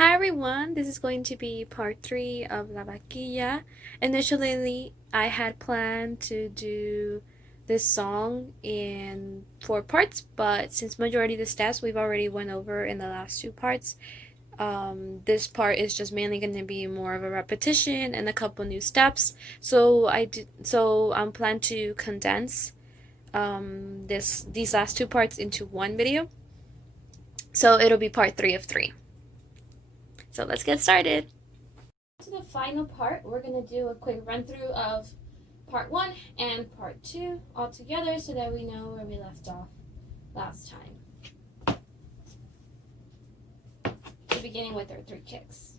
Hi everyone, this is going to be part 3 of La Vaquilla. Initially, I had planned to do this song in 4 parts, but since majority of the steps we've already went over in the last 2 parts, this part is just mainly going to be more of a repetition and a couple new steps. So I'm planning to condense these last 2 parts into one video. So it'll be part 3 of 3. So let's get started. To the final part, we're going to do a quick run through of part 1 and part 2 all together so that we know where we left off last time. So beginning with our 3 kicks.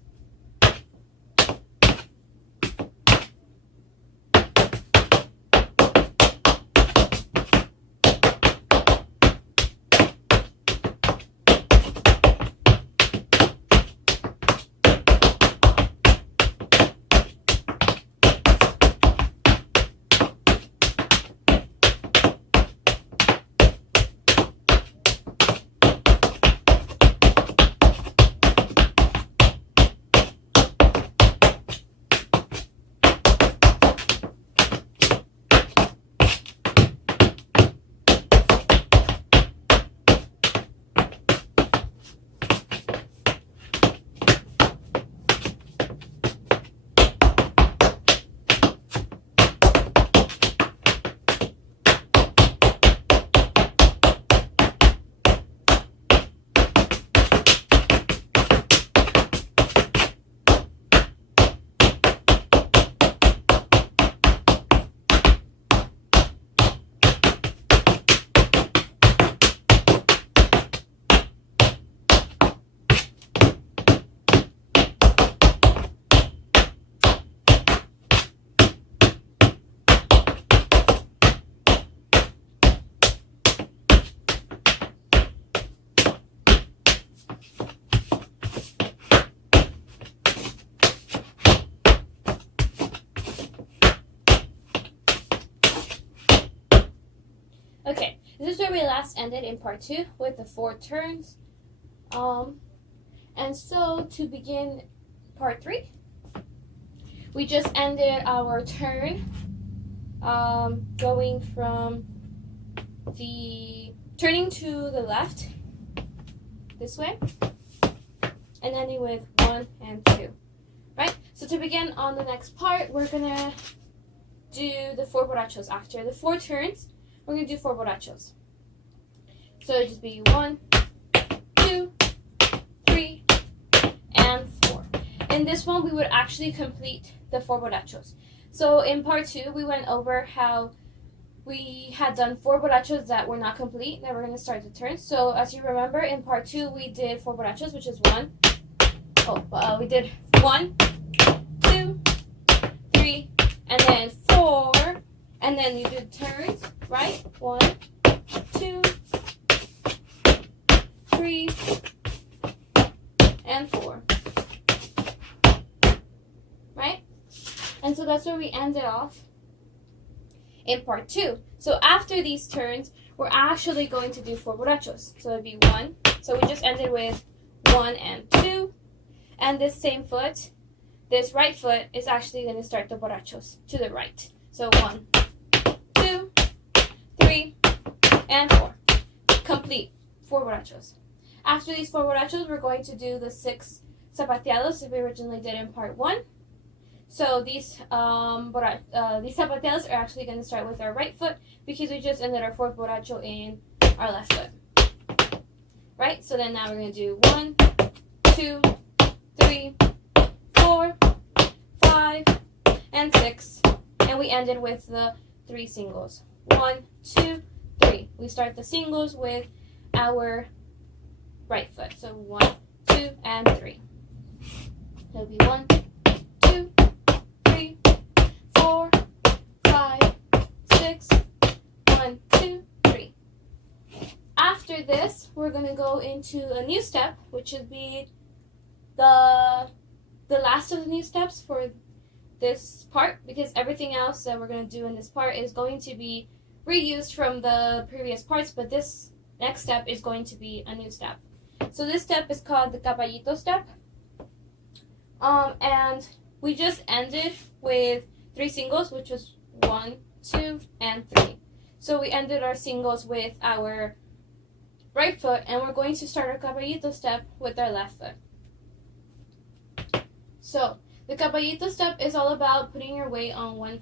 Okay, this is where we last ended in part 2 with the 4 turns. And so to begin part 3, we just ended our turn going from the turning to the left this way and ending with 1 and 2, right? So to begin on the next part, we're gonna do the 4 borachos. After the 4 turns, we're going to do 4 borachos. So it'll just be 1, 2, 3, and 4. In this one, we would actually complete the 4 borachos. So in part 2, we went over how we had done 4 borachos that were not complete. Now we're going to start the turns. So as you remember, in part 2, we did 4 borachos, which is we did 1, 2, 3, and then 4. And then you do turns, right? 1, 2, 3, and 4. Right? And so that's where we ended off in part 2. So after these turns, we're actually going to do 4 borachos. So it'd be 1. So we just ended with 1 and 2. And this same foot, this right foot, is actually going to start the borachos to the right. So 1, 2, 3, and 4. Complete 4 borachos. After these 4 borachos, we're going to do the 6 zapateados that we originally did in part 1. So these zapateados are actually going to start with our right foot because we just ended our 4th boracho in our left foot. Right? So then now we're going to do 1, 2, 3, 4, 5, and 6. And we ended with the 3 singles. 1, 2, 3. We start the singles with our right foot. So 1, 2, and 3. It'll be 1, 2, 3, 4, 5, 6, 1, 2, 3. After this, we're going to go into a new step, which would be the last of the new steps for this part, because everything else that we're going to do in this part is going to be reused from the previous parts, but this next step is going to be a new step. So this step is called the caballito step. And we just ended with 3 singles, which was 1, 2, and 3. So we ended our singles with our right foot, and we're going to start our caballito step with our left foot. So the caballito step is all about putting your weight on one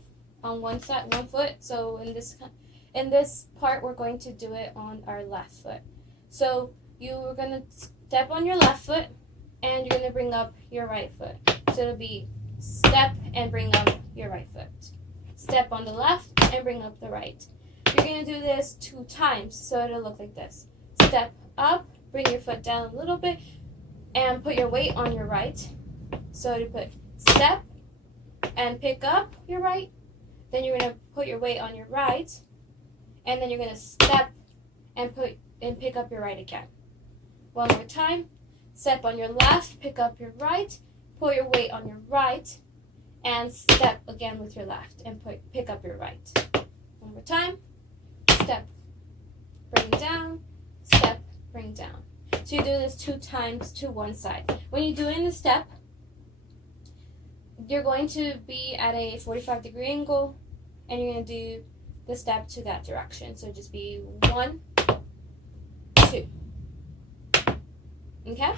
side, one foot. So in this part, we're going to do it on our left foot. So you're gonna step on your left foot, and you're gonna bring up your right foot. So it'll be step and bring up your right foot. Step on the left and bring up the right. You're gonna do this 2 times, so it'll look like this. Step up, bring your foot down a little bit, and put your weight on your right. So you put step and pick up your right. Then you're gonna put your weight on your right, and then you're gonna step and pick up your right again. One more time. Step on your left, pick up your right, put your weight on your right, and step again with your left and pick up your right. One more time. Step, bring down, step, bring down. So you do this 2 times to one side. When you do it in the step, you're going to be at a 45-degree angle, and you're going to do the step to that direction. So just be 1, 2. Okay?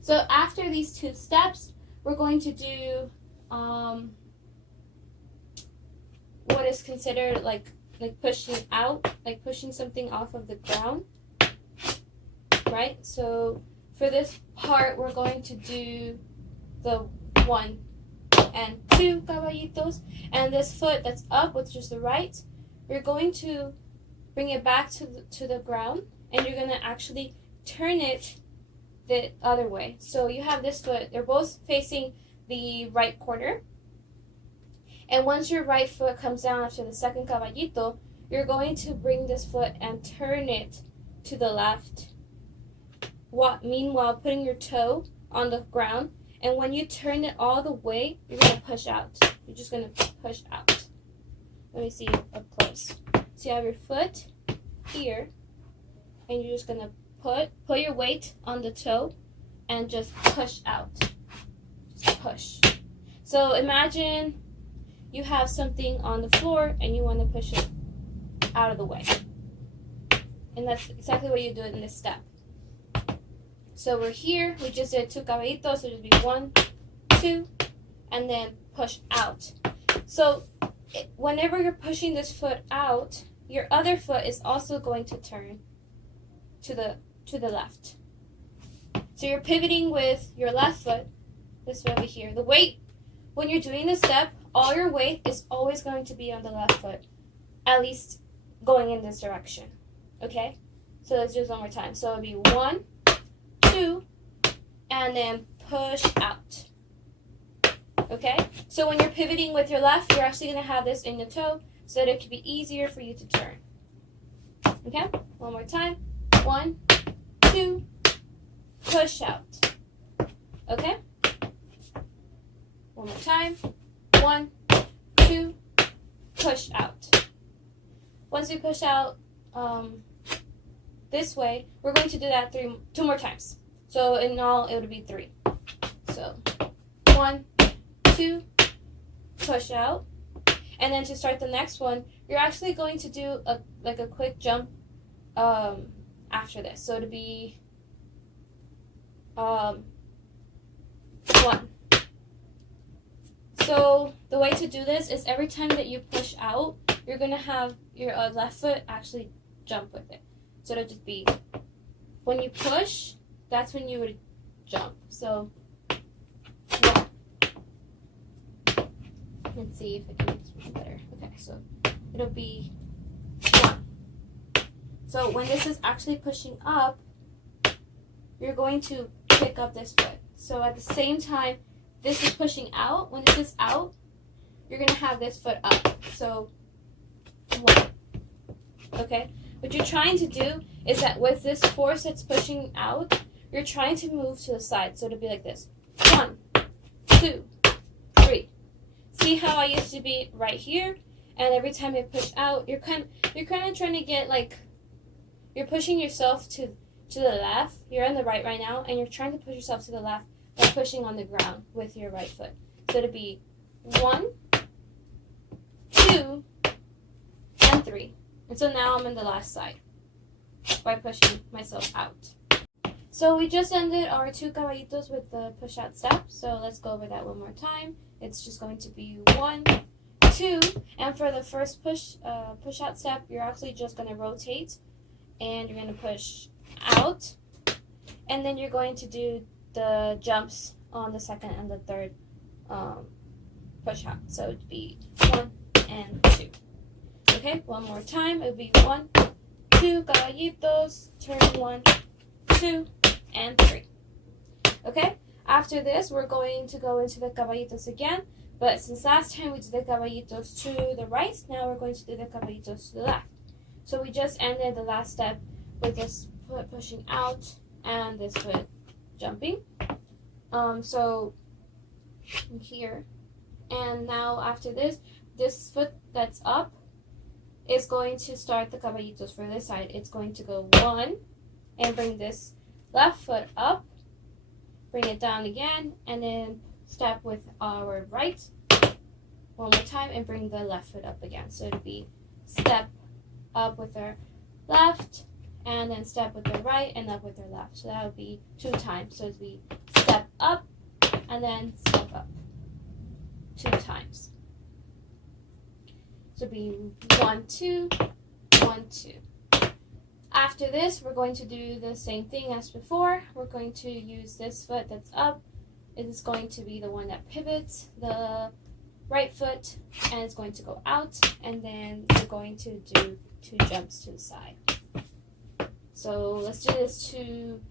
So after these 2 steps, we're going to do what is considered like pushing out, like pushing something off of the ground, right? So for this part, we're going to do the 1 and 2 caballitos, and this foot that's up, which is the right, you're going to bring it back to the ground, and you're going to actually turn it the other way. So you have this foot, they're both facing the right corner. And once your right foot comes down after the second caballito, you're going to bring this foot and turn it to the left, meanwhile putting your toe on the ground. And when you turn it all the way, you're going to push out. You're just going to push out. Let me see up close. So you have your foot here, and you're just going to put your weight on the toe and just push out. Just push. So imagine you have something on the floor and you want to push it out of the way. And that's exactly what you do in this step. So we're here, we just did 2 caballitos, so it'll be 1, 2, and then push out. So whenever you're pushing this foot out, your other foot is also going to turn to the left. So you're pivoting with your left foot, this way over here. The weight, when you're doing this step, all your weight is always going to be on the left foot, at least going in this direction. Okay? So let's do this one more time. So it'll be 1, 2, and then push out. Okay? So when you're pivoting with your left, you're actually going to have this in the toe so that it can be easier for you to turn. Okay? One more time. 1, 2, push out. Okay? One more time. 1, 2, push out. Once we push out this way, we're going to do that 2 more times. So in all, it would be 3. So 1, 2, push out. And then to start the next one, you're actually going to do a quick jump after this. So it'll be 1. So the way to do this is every time that you push out, you're going to have your left foot actually jump with it. So it'll just be, when you push, that's when you would jump. So 1. Let's see if I can make this one better. Okay, so it'll be 1. So when this is actually pushing up, you're going to pick up this foot. So at the same time, this is pushing out. When this is out, you're going to have this foot up. So 1. Okay? What you're trying to do is that with this force that's pushing out, you're trying to move to the side. So it'll be like this. 1, 2, 3. See how I used to be right here? And every time I push out, you're kind of trying to get like, you're pushing yourself to the left. You're on the right now, and you're trying to push yourself to the left by pushing on the ground with your right foot. So it'll be 1, 2, and 3. And so now I'm on the last side by pushing myself out. So we just ended our 2 caballitos with the push out step. So let's go over that one more time. It's just going to be 1, 2, and for the first push out step, you're actually just going to rotate and you're going to push out, and then you're going to do the jumps on the second and the third push out. So it'd be 1 and 2. Okay, one more time. It would be 1, 2 caballitos, turn 1, 2, and 3. Okay, after this, we're going to go into the caballitos again. But since last time we did the caballitos to the right, now we're going to do the caballitos to the left. So we just ended the last step with this foot pushing out and this foot jumping. So here, and now after this foot that's up is going to start the caballitos for this side. It's going to go 1 and bring this left foot up, bring it down again, and then step with our right one more time and bring the left foot up again. So it'll be step up with our left and then step with the right and up with our left. So that would be 2 times. So it'd be step up and then step up 2 times. So it'd be 1, 2, 1, 2. After this, we're going to do the same thing as before. We're going to use this foot that's up. It is going to be the one that pivots the right foot, and it's going to go out, and then we're going to do 2 jumps to the side. So let's do this to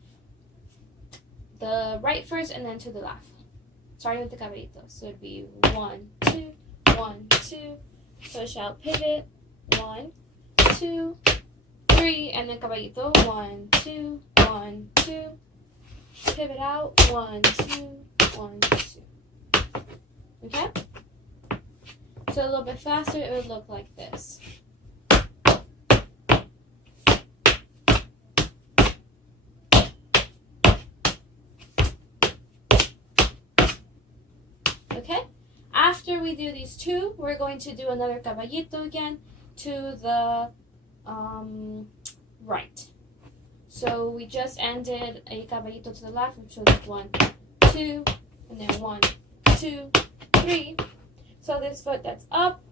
the right first and then to the left, starting with the caballito. So it'd be 1, 2, 1, 2, push out, pivot, 1, 2, 3, and then caballito, 1, 2, 1, 2, pivot out, 1, 2, 1, 2. Okay? So a little bit faster, it would look like this. Okay? After we do these 2, we're going to do another caballito again to the right. So we just ended a caballito to the left, which was 1, 2, and then 1, 2, 3. So this foot that's up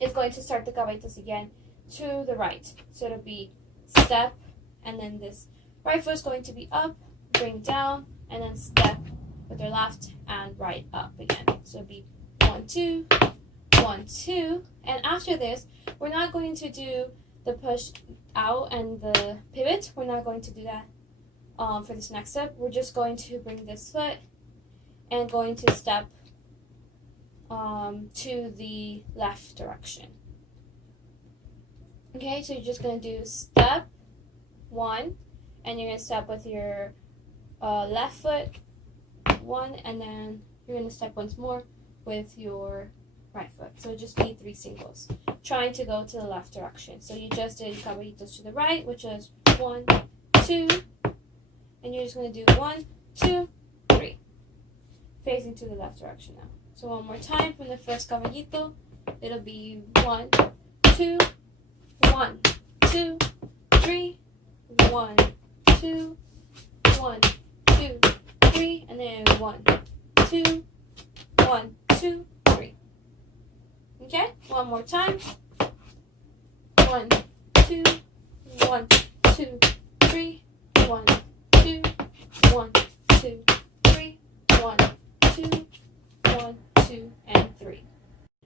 is going to start the caballitos again to the right. So it'll be step, and then this right foot is going to be up, bring down, and then step with your left and right up again. So it'll be 1, 2, 1, 2. And after this, we're not going to do the push out and the pivot. We're not going to do that for this next step. We're just going to bring this foot and going to step to the left direction. Okay, so you're just going to do step 1, and you're going to step with your left foot 1, and then you're going to step once more with your right foot. So it'll just be 3 singles, trying to go to the left direction. So you just did caballitos to the right, which was 1, 2, and you're just going to do 1, 2, 3, facing to the left direction now. So one more time from the first caballito, it'll be 1, 2, 1, 2, 3, 1, 2, 1, 2, 3, and then 1, 2, 1, 2, 3. Okay, one more time. 1, 2, 1, 2, 3, 1, 2, 1, 2, 3, 1, 2, 1, 2, and 3.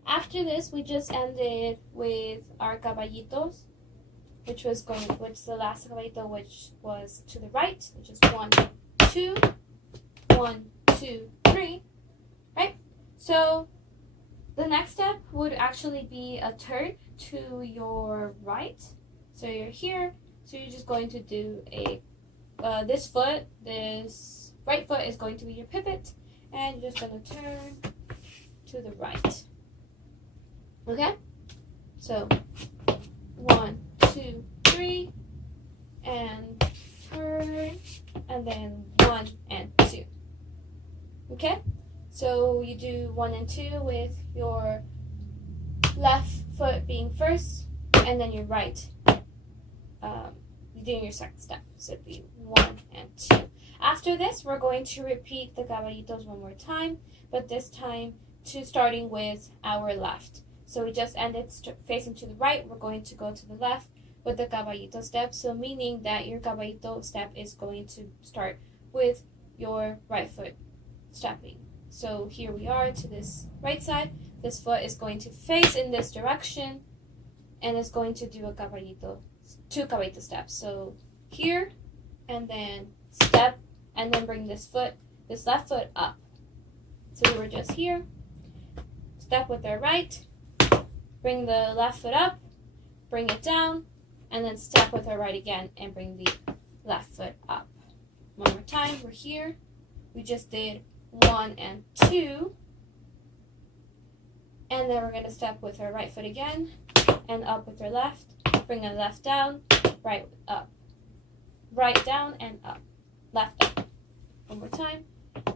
After this, we just ended with our caballitos, which the last caballito, which was to the right, which is 1, 2, 1, 2, 3. Right? So the next step would actually be a turn to your right. So you're here. So you're just going to do a this right foot is going to be your pivot, and you're just going to turn to the right. Okay? So 1, 2, 3, and turn, and then 1 and 2. Okay? So you do 1 and 2 with your left foot being first, and then your right. You're doing your second step. So it'd be 1 and 2. After this, we're going to repeat the caballitos one more time, but this time starting with our left. So we just ended facing to the right. We're going to go to the left with the caballito step. So meaning that your caballito step is going to start with your right foot stepping. So here we are to this right side. This foot is going to face in this direction and is going to do a caballito, 2 caballito steps. So here, and then step, and then bring this left foot up. So we were just here, step with our right, bring the left foot up, bring it down, and then step with our right again and bring the left foot up. One more time, we're here. We just did 1 and 2. And then we're going to step with our right foot again and up with our left. Bring the left down, right up. Right down and up. Left up. One more time.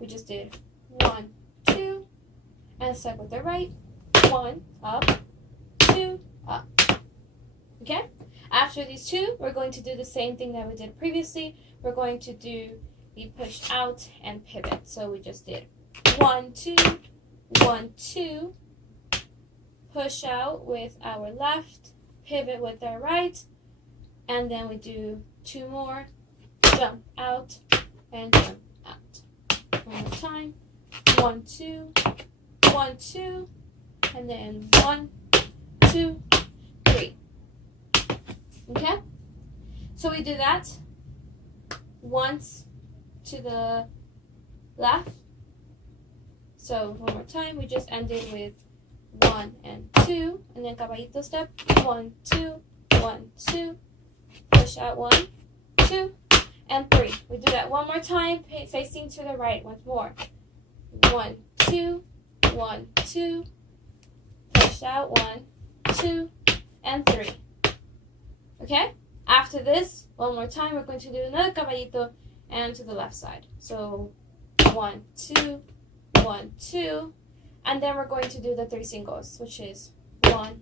We just did 1, 2. And step with our right. 1, up, 2, up. Okay? After these 2, we're going to do the same thing that we did previously. We're going to do the push out and pivot. So we just did 1, 2, 1, 2. Push out with our left, pivot with our right, and then we do 2 more, jump out, and jump out. One more time, 1, 2, 1, 2, and then 1, 2, 3. Okay? So we do that once to the left. So one more time, we just ended with 1 and 2, and then caballito step, 1, 2, 1, 2, push out 1, 2, and 3. We do that one more time, facing to the right once more. 1, 2, 1, 2, push out 1, 2, and 3. Okay? After this, one more time, we're going to do another caballito and to the left side. So 1, 2, 1, 2. And then we're going to do the 3 singles, which is 1,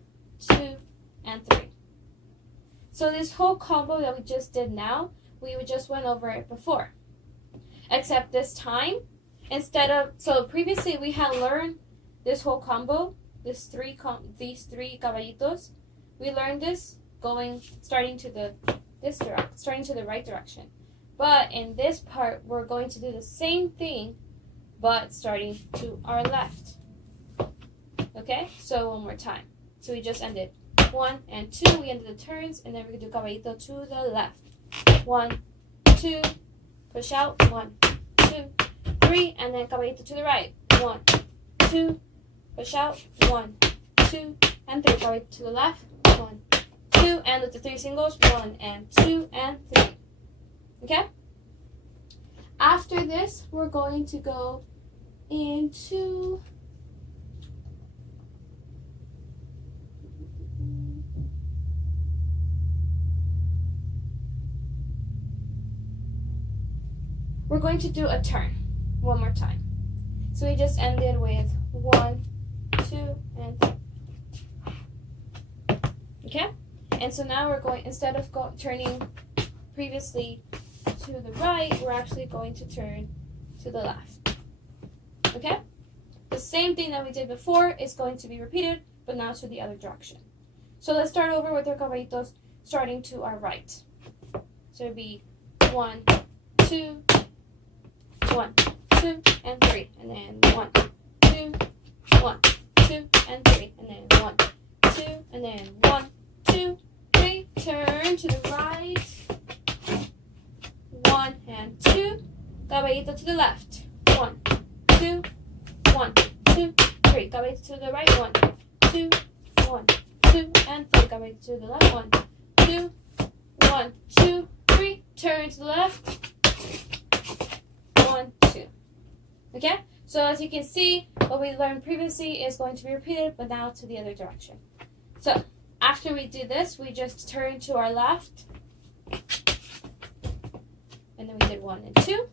2, and 3. So this whole combo that we just did now, we just went over it before. Except this time, so previously we had learned this whole combo, these 3 caballitos. We learned this starting to the right direction. But in this part, we're going to do the same thing, but starting to our left. Okay, so one more time. So we just ended 1 and 2. We ended the turns, and then we do caballito to the left. 1, 2, push out. 1, 2, 3, and then caballito to the right. 1, 2, push out. 1, 2, and 3. Caballito to the left. 1, 2, and with the 3 singles. 1 and 2 and 3. Okay. After this, we're going to go into we're going to do a turn one more time. So we just ended with 1, 2, and 3. Okay? And so now we're going, instead of turning previously to the right, we're actually going to turn to the left. Okay? The same thing that we did before is going to be repeated, but now to the other direction. So let's start over with our caballitos starting to our right. So it'd be 1, 2, 1, 2, and 3, and then 1, 2, 1, 2, and 3, and then 1, 2, and then 1, 2, 3. Turn to the right. 1 and 2. Caballito to the left. 1, 2, 1, 2, 3. Caballito to the right. 1, 2, 1, 2, and 3. Caballito to the left. 1, 2, 1, 2, 3. Turn to the left. 1, 2. Okay? So as you can see, what we learned previously is going to be repeated, but now to the other direction. So after we do this, we just turn to our left. And then we did 1 and 2.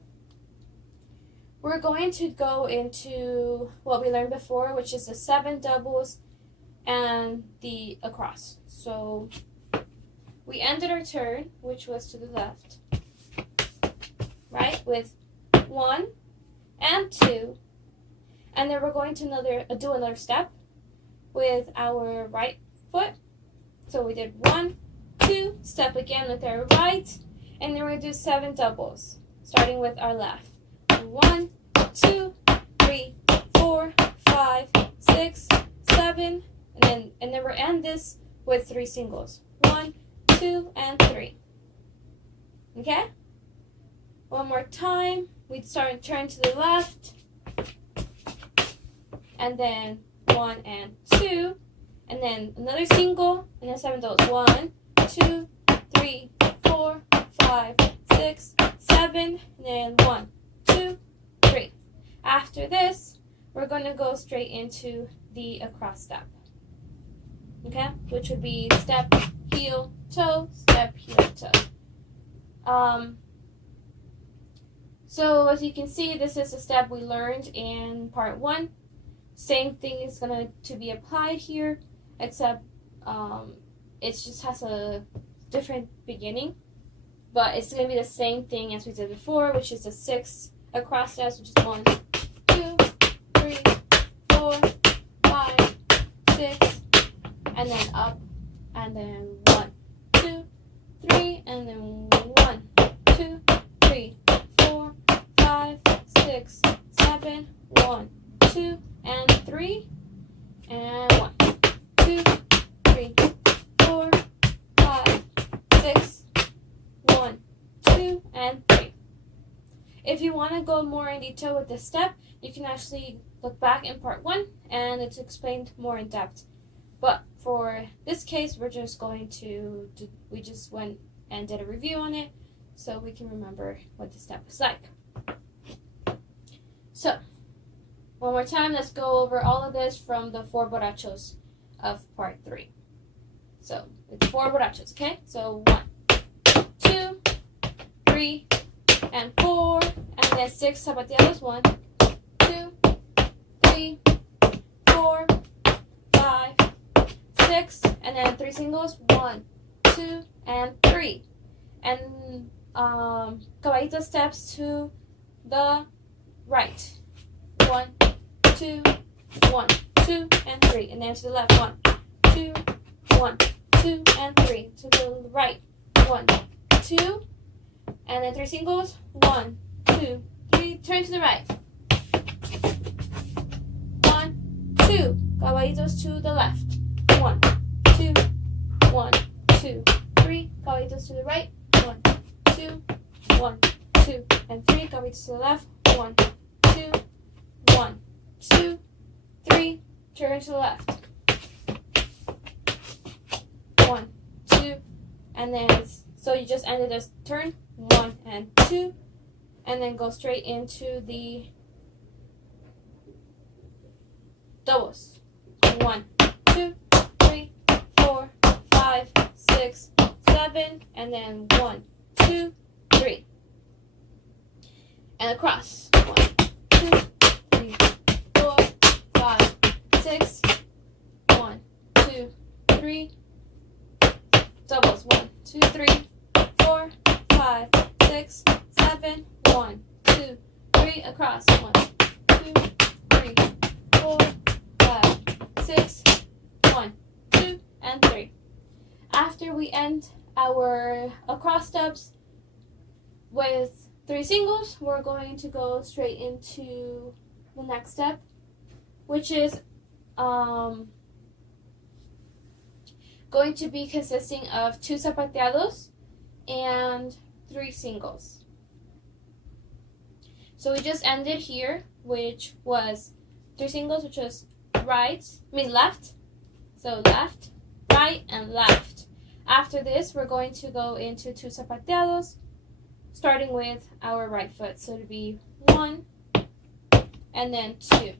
we're going to go into what we learned before, which is the 7 doubles and the across. So we ended our turn, which was to the left, right, with 1 and 2, and then we're going to do another step with our right foot. So we did 1, 2, step again with our right, and then we're going to do 7 doubles, starting with our left. 1, 2, 3, 4, 5, 6, 7, and then we'll end this with 3 singles. 1, 2, and 3. Okay? One more time. We turn to the left, and then 1 and 2, and then another single, and then 7 doubles. 1, 2, 3, 4, 5, 6, 7, and then 1, 2, 3. After this, we're going to go straight into the across step. Okay? Which would be step, heel, toe, step, heel, toe. So as you can see, this is a step we learned in part 1. Same thing is going to be applied here, except it just has a different beginning. But it's going to be the same thing as we did before, which is the 6 across steps, which is 1, 2, 3, 4, 5, 6, and then up, and then 1, 2, 3, and then 1, 2, 3, 4, 5, 6, 7, 1, 2, and 3, and 1, 2, 3, 4, 5, 6, 1, 2, and 3. If you want to go more in detail with this step, you can actually look back in part 1, and it's explained more in depth. But for this case, we're just going to we just went and did a review on it, so we can remember what the step was like. So, one more time, let's go over all of this from the 4 borachos of part 3. So, it's 4 borachos, okay? So, 1, 2, 3, and 4, and then 6 zapateados. 1, 2, 3, 4, 5, 6, and then 3 singles. 1, 2, and 3. And caballito steps to the right. 1, 2, 1, 2, and 3. And then to the left. 1, 2, 1, 2, and 3. To the right. 1, 2, and then 3 singles. 1, 2, 3. Turn to the right. 1, 2. Caballitos to the left. 1, 2, 1, 2, 3. Caballitos to the right. 1, 2, 1, 2, and 3. Caballitos to the left. 1, 2, 1, 2, 3. Turn to the left. 1, 2, and then so you just ended this turn. 1 and 2, and then go straight into the doubles. 1, 2, 3, 4, 5, 6, 7, and then 1, 2, 3. And across. 1, 2, 3, 4, 5, 6, 1, 2, 3. Doubles. 1, 2, 3, 4, 5, 6, 7, 1, 2, 3. Across. 1, 2, 3, 4, 5, 6, 1, 2, and 3. After we end our across steps with 3 singles, we're going to go straight into the next step, which is going to be consisting of 2 zapateados and 3 singles. So we just ended here, which was 3 singles, which was left. So left, right, and left. After this, we're going to go into 2 zapateados, starting with our right foot. So it'll be 1, and then 2.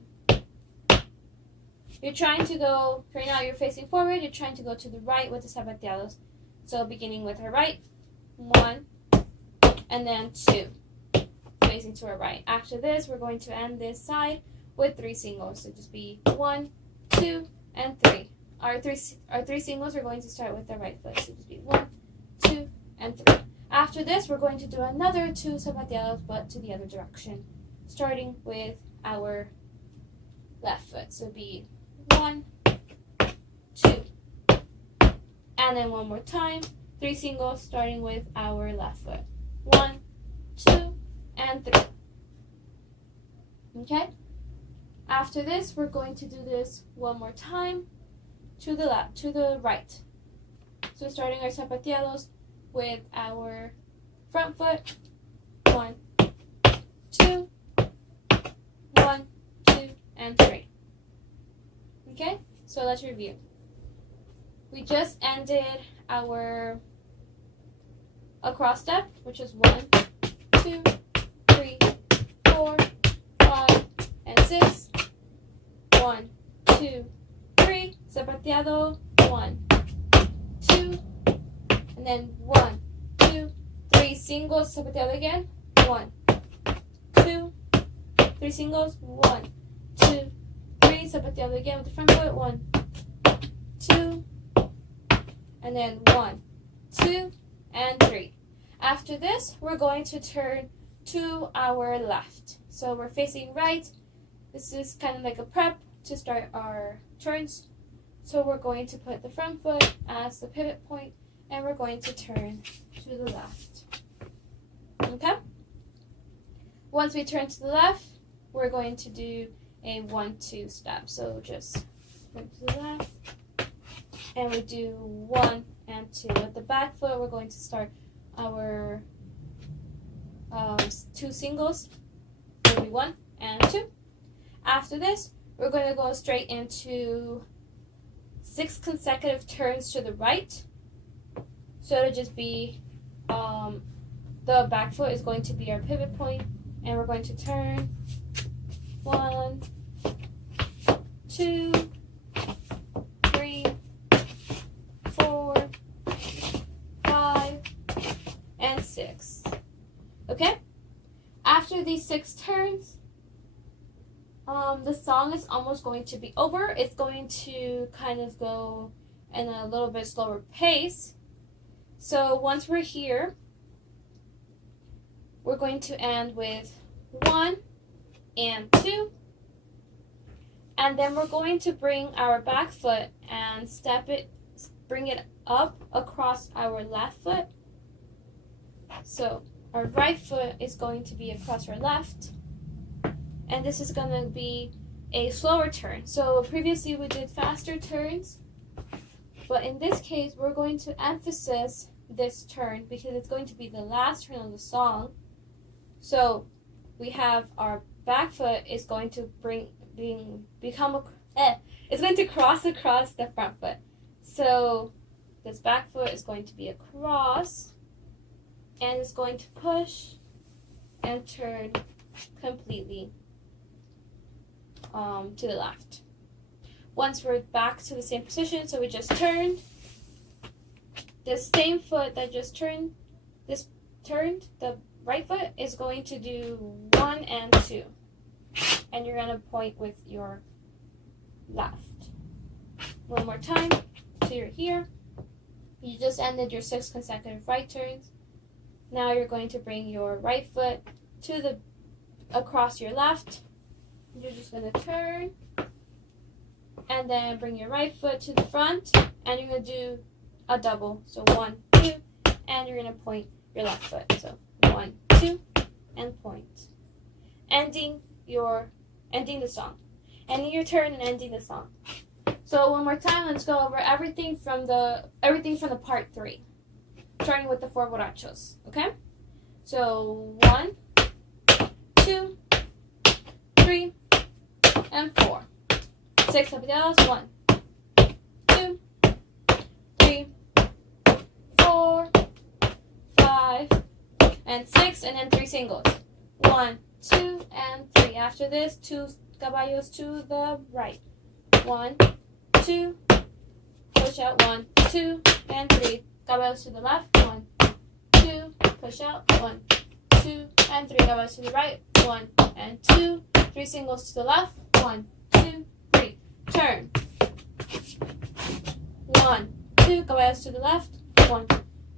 You're trying to go, right now you're facing forward, you're trying to go to the right with the zapateados. So beginning with our right, 1, and then 2. facing to our right. After this, we're going to end this side with 3 singles. So just be 1, 2, and 3. Our three singles are going to start with the right foot. So just be 1, 2, and 3. After this, we're going to do another 2 zapateados, but to the other direction, starting with our left foot. So be 1, 2, and then one more time, 3 singles, starting with our left foot. 1, 2, and 3. Okay? After this, we're going to do this one more time to the left, to the right. So starting our zapateados with our front foot. 1, 2, 1, 2, and 3. Okay? So let's review. We just ended our across step, which is 1, 2, 3, 4, 5, and 6. 1, 2, 3, zapateado, 1, 2, and then 1, 2, 3 singles, zapateado again, 1, 2, 3 singles, 1, 2, 3, zapateado again with the front foot, 1, 2, and then 1, 2, and 3. After this, we're going to turn to our left. So we're facing right. This is kind of like a prep to start our turns. So we're going to put the front foot as the pivot point, and we're going to turn to the left. Okay? Once we turn to the left, we're going to do a 1, 2 step. So just turn to the left, and we do 1 and 2. With the back foot, we're going to start our 2 singles. It'll be 1 and 2. After this, we're going to go straight into 6 consecutive turns to the right. So it'll just be the back foot is going to be our pivot point, and we're going to turn 1, 2, 3, 4, 5, and 6. Okay? After these 6 turns, the song is almost going to be over. It's going to kind of go in a little bit slower pace. So once we're here, we're going to end with 1 and 2. And then we're going to bring our back foot and bring it up across our left foot. So our right foot is going to be across our left. And this is going to be a slower turn. So previously we did faster turns, but in this case we're going to emphasize this turn because it's going to be the last turn of the song. So we have our back foot is going to it's going to cross across the front foot. So this back foot is going to be across, and it's going to push and turn completely to the left. Once we're back to the same position, so we just turned. This same foot that just turned, the right foot is going to do 1 and 2. And you're going to point with your left. One more time. So you're here. You just ended your 6 consecutive right turns. Now you're going to bring your right foot across your left. You're just going to turn. And then bring your right foot to the front. And you're going to do a double. So 1, 2. And you're going to point your left foot. So 1, 2. And point. Ending the song. Ending your turn and ending the song. So one more time, let's go over everything from the part 3. Starting with the 4 borachos. Okay? So 1, 2, 3, and 4. 6 zapateados. 1, 2, 3, 4, 5, and 6, and then 3 singles. 1, 2, and 3. After this, 2 caballos to the right. 1, 2, push out. 1, 2, and 3. Caballos to the left. 1, 2, push out. 1, 2, and 3. Caballos to the right. 1 and 2. 3 singles to the left. 1, 2, 3. Turn. 1, 2. Caballos to the left. 1,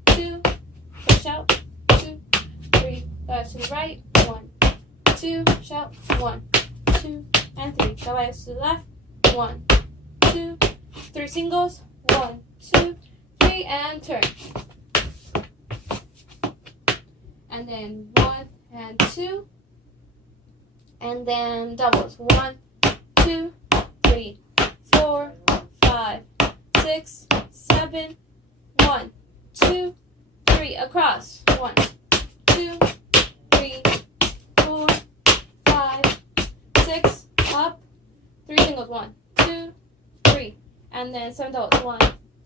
2. Push out. 2, 3. Caballos to the right. 1, 2. Push out. 1, 2, and 3. Caballos to the left. 1, 2. 3 singles. 1, 2, 3, and turn. And then 1 and 2. And then doubles. 1, 2, 3, 4, 5, 6, 7. 1, 2, 3. Across. 1, 2, 3, 4, 5, 6. Up. 3 singles. 1, 2, 3. And then 7 doubles. 1,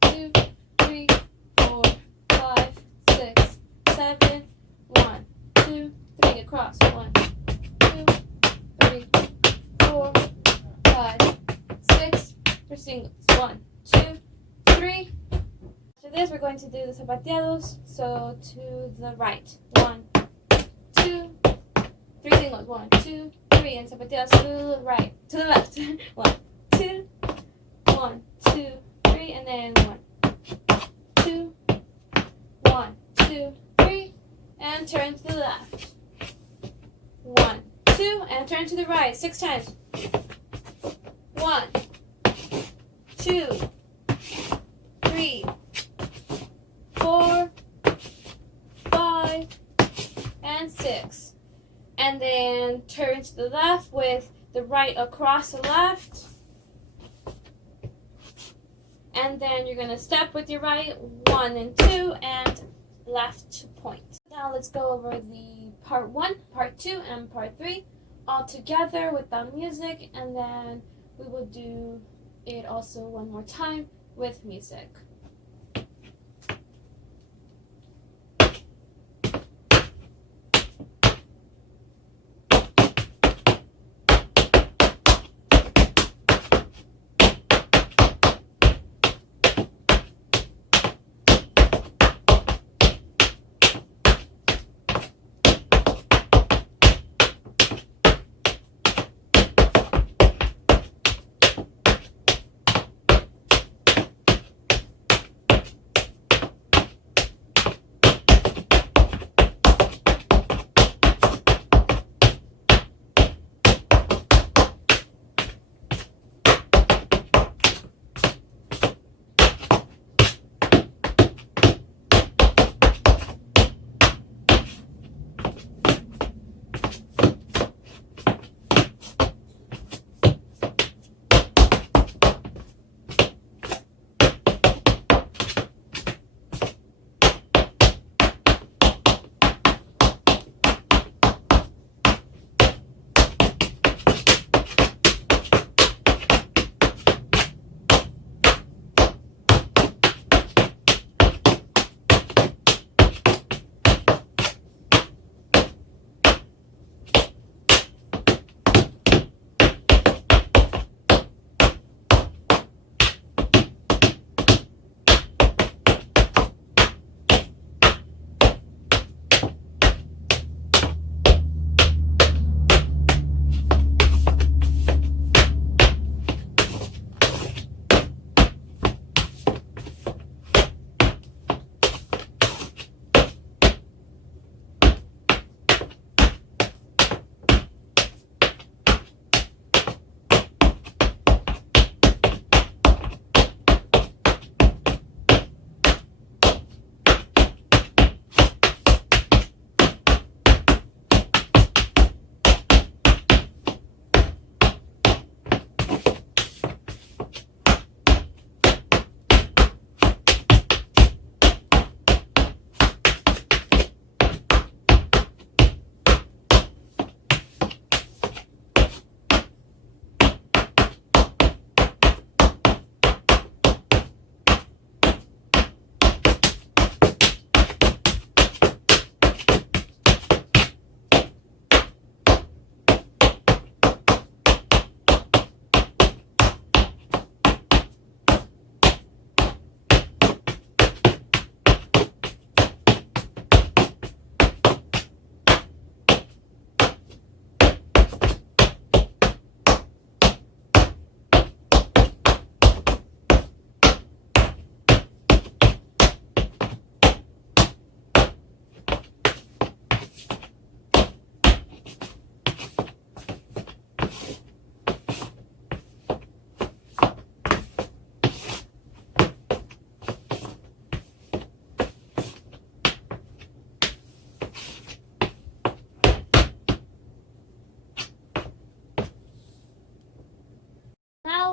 2, 3, 4, 5, 6, 7. 1, 2, 3. Across. 1, 2, 3, 4, 5, 6. 3 singles. 1, 2, 3. After this, we're going to do the zapateados. So to the right. 1, 2, 3 singles. 1, 2, 3. And zapateados to the right. To the left. 1, 2, 1, 2, 3. And then 1, 2, 1, 2, 3. And turn to the left. 1, 2. And turn to the right. 6 times. 1, 2, 3, 4, 5, and 6. And then turn to the left with the right across the left. And then you're going to step with your right, 1 and 2, and left to point. Now let's go over the part 1, part 2, and part 3 all together without music, and then we will do it also one more time with music.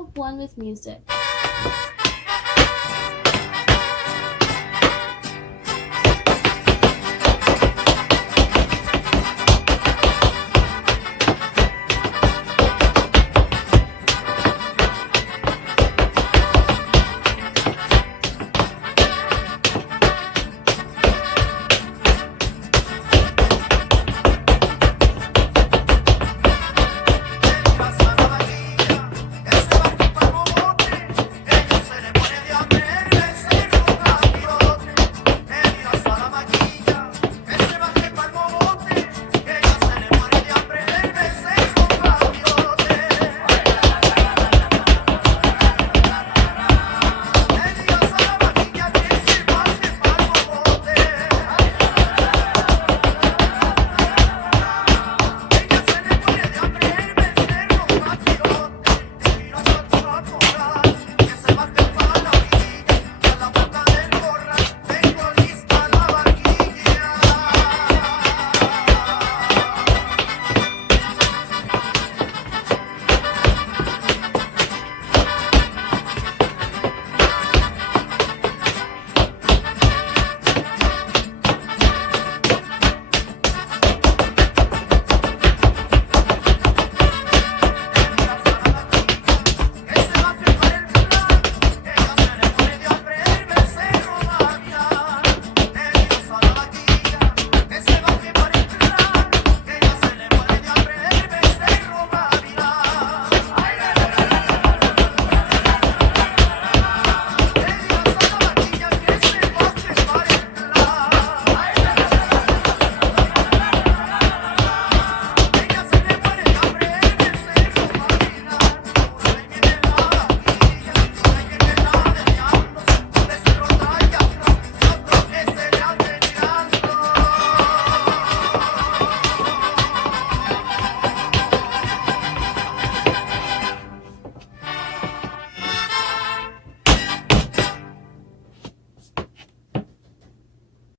now one with music.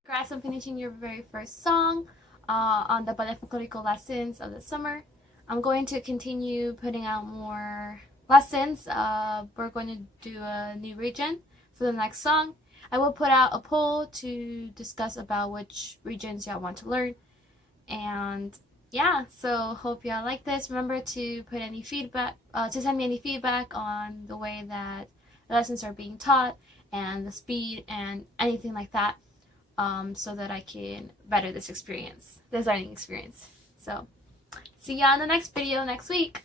Congrats on finishing your very first song on the ballet folklorico lessons of the summer. I'm going to continue putting out more lessons. We're going to do a new region for the next song. I will put out a poll to discuss about which regions y'all want to learn. And yeah, so hope y'all like this. Remember to put any feedback, to send me any feedback on the way that the lessons are being taught and the speed and anything like that. So that I can better this learning experience. So, see y'all in the next video next week.